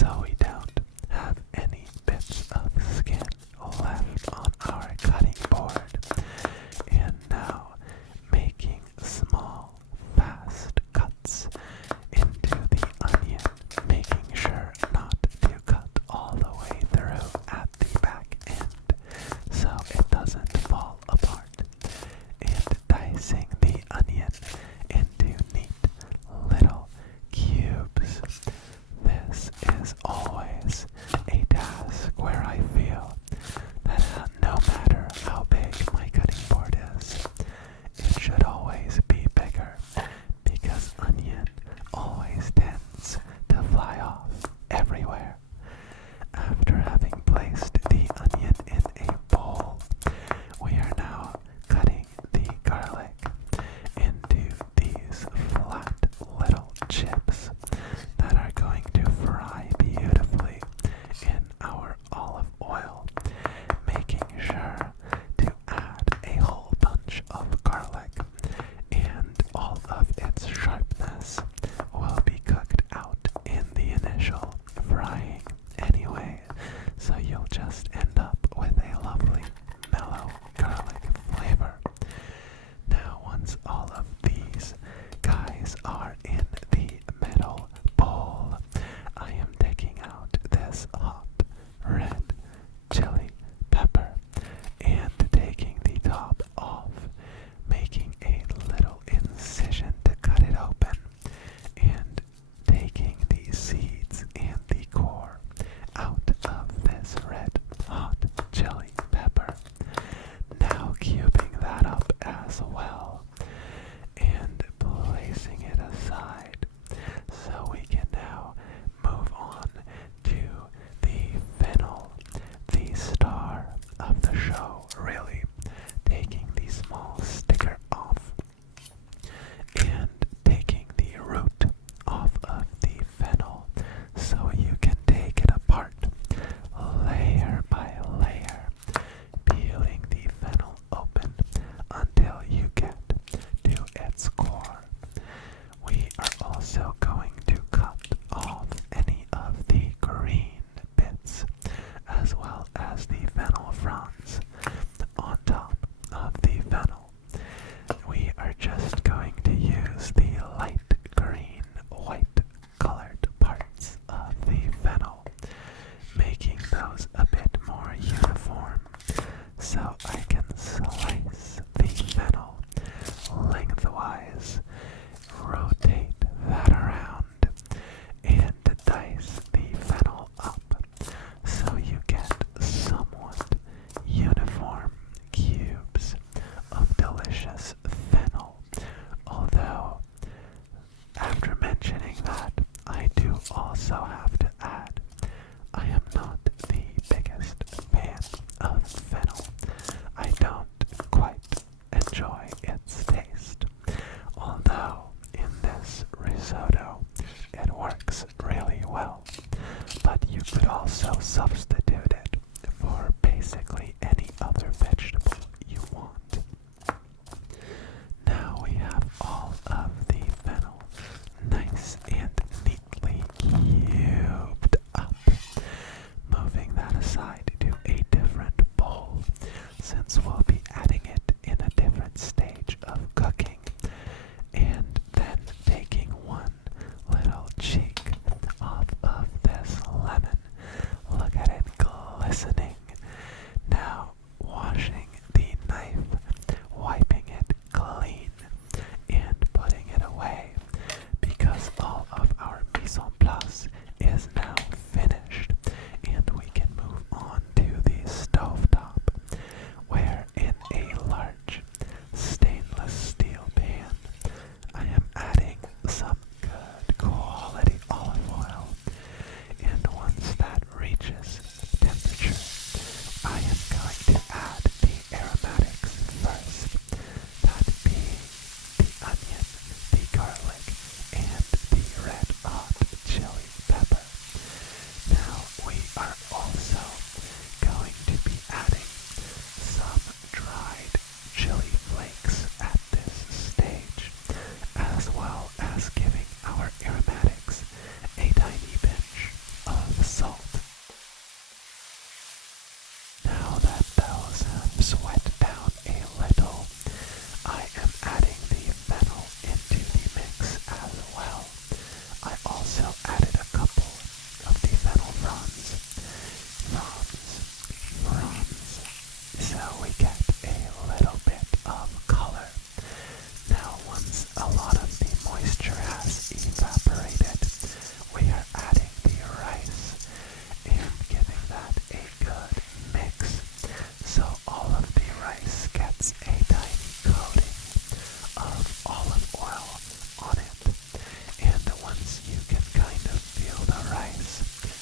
so we don't have any bits of skin left on our cutting board. And now making small, fast cuts into the onion, making sure not to cut all the way through at the back end so it doesn't fall apart, and dicing the onion into neat little cubes. This is always a task where I feel that no matter how big my cutting board is, it should always be bigger, because onion always tends to fly off everywhere. After having placed the onion in a bowl, we are now cutting the garlic into these flat little chips that are going to fry beautifully in our olive oil, making sure to add a whole bunch of garlic, and all of its sharpness will be cooked out in the initial frying anyway, so you'll just end up with a lovely mellow garlic flavor. Now, once all of these guys are in the middle bowl, I am taking out this hot red chili pepper and taking the top off, making a little incision to cut it open, and taking the seeds and the core out of this red hot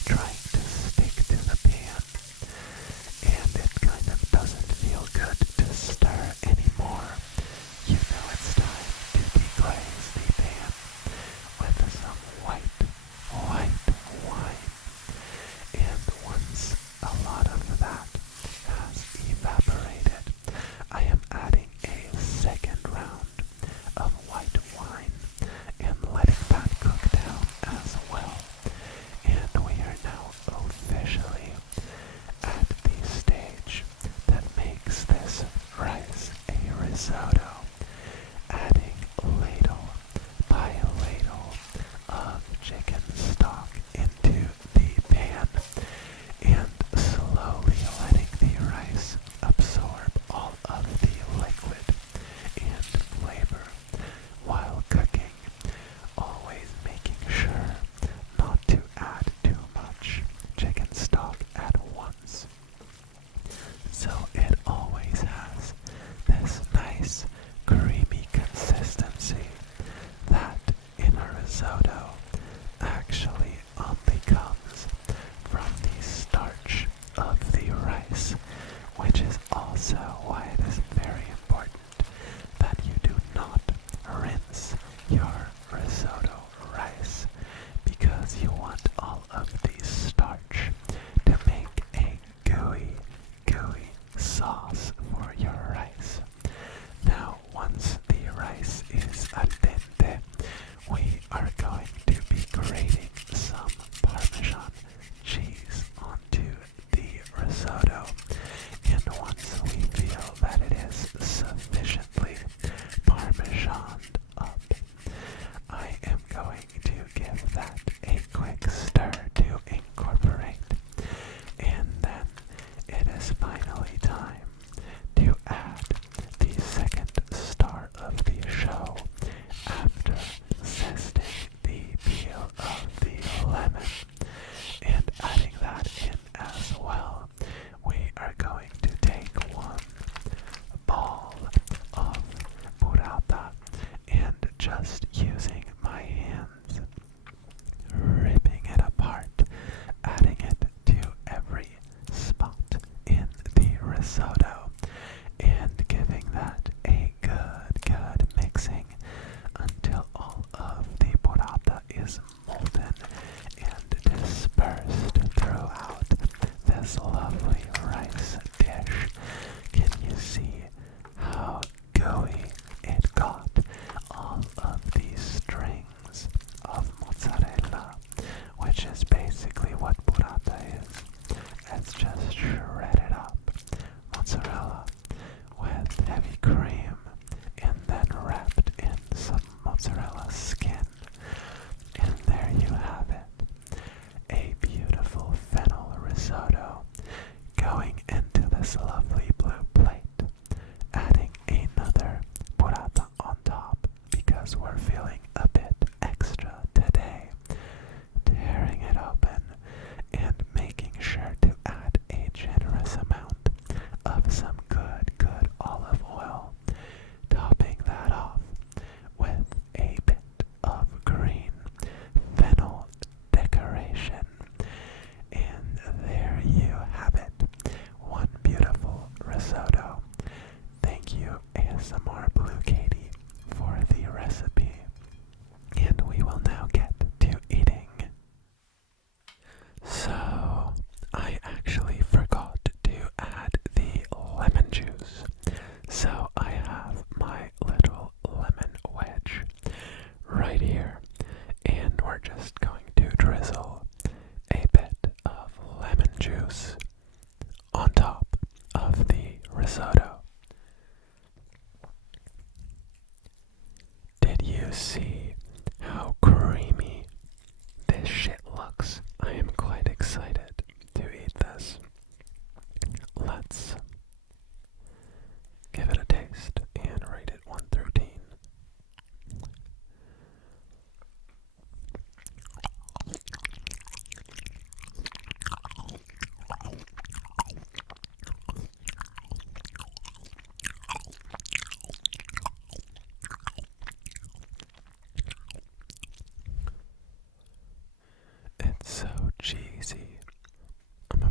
trying to stick to the pan, and it kind of doesn't feel good to stir anymore. You know it's time to deglaze the pan with some white wine. And once a lot of that has evaporated, I am adding a second round of white wine and letting that cook down as well. And we are now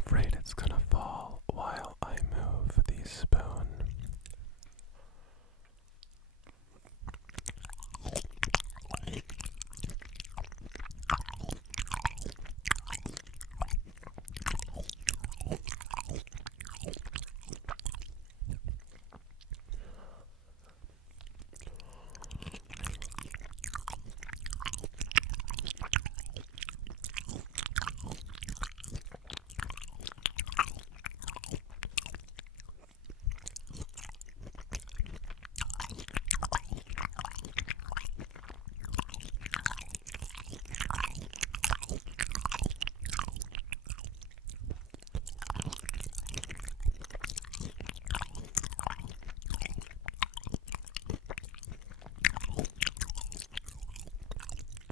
afraid it's gonna fall while I move the spoon.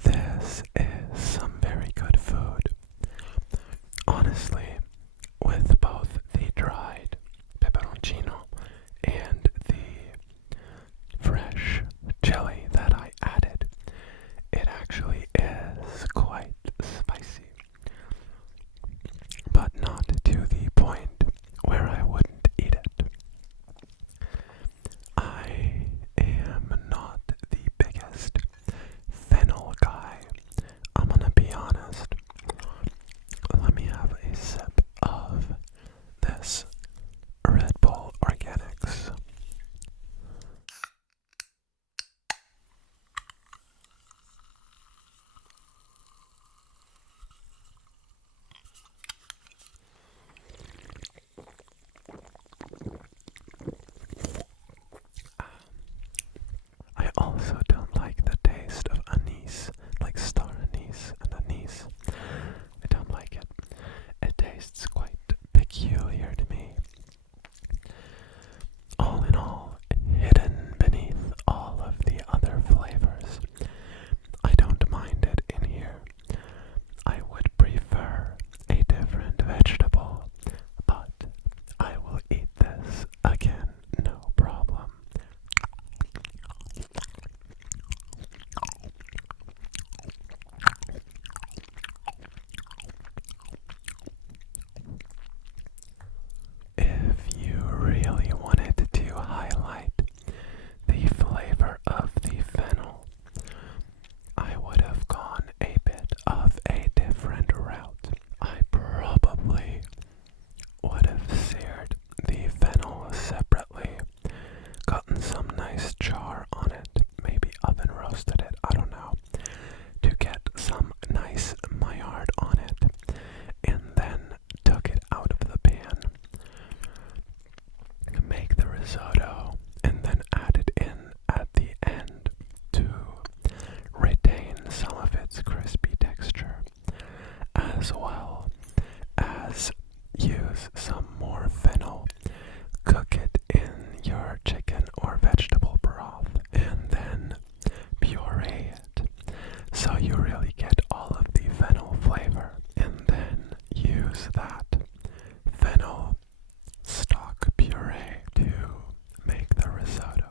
This is some very good food. Honestly, with both the dried pepperoncino and the fresh chili that I added, it actually is quite spicy, but not to the point where I wouldn't eat it. I am not the biggest fennel guy. I'm gonna be honest. Let me have a sip of this Red Bull Organics. I also don't like the taste of anise, like star anise and anise. I don't like it. It tastes quite peculiar to me. All in all, hidden beneath all of the other flavors, I don't mind it in here. I would prefer a different vegetable, but I will eat this again, no problem. If you really wanted to highlight the flavor of the fennel, I would have gone a bit of a different route. I probably would have seared the fennel separately, gotten some nice char on it, maybe oven roasted it, I don't know, to get some nice Maillard on it, and then took it out of the pan, make the risotto, and then add it in at the end to retain some of its crispy texture, as well as use some more fennel, cook it in your chicken or vegetable broth, and then puree it so you really get all of the fennel flavor, and then use that fennel stock puree to make the risotto.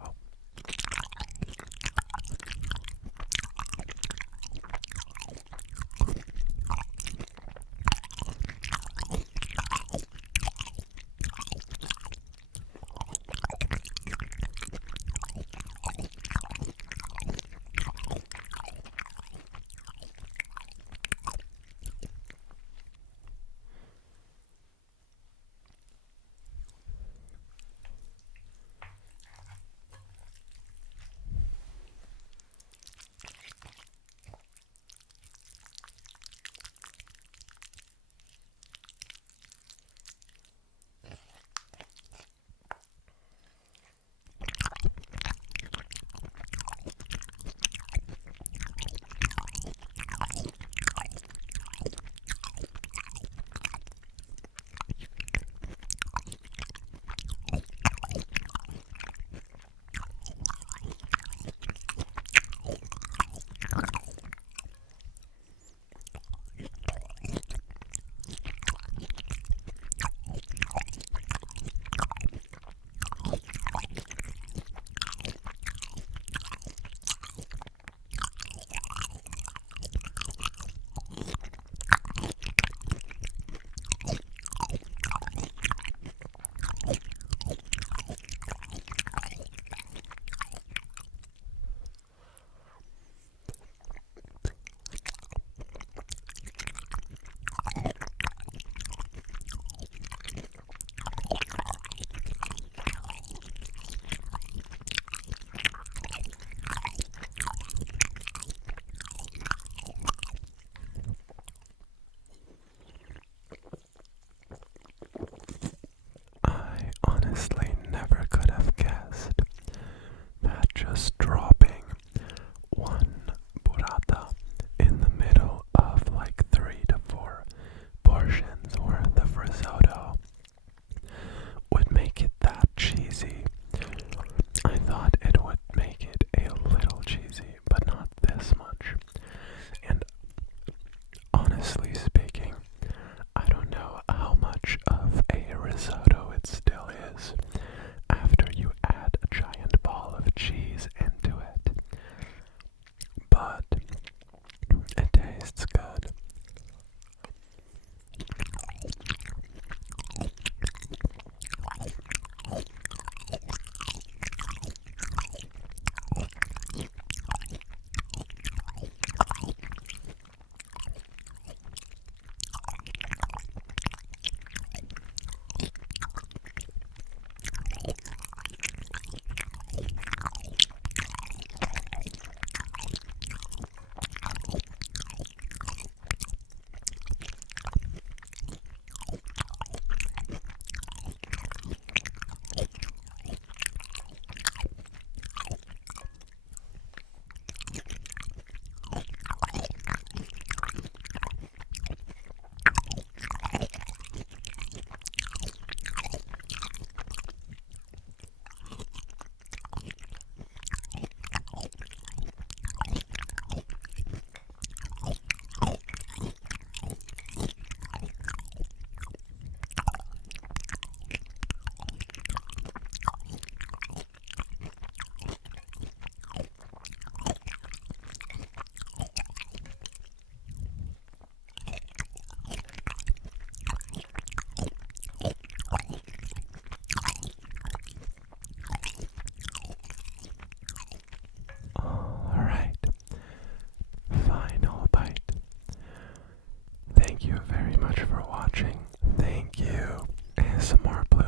you very much for watching. Thank you, ASMR Blue.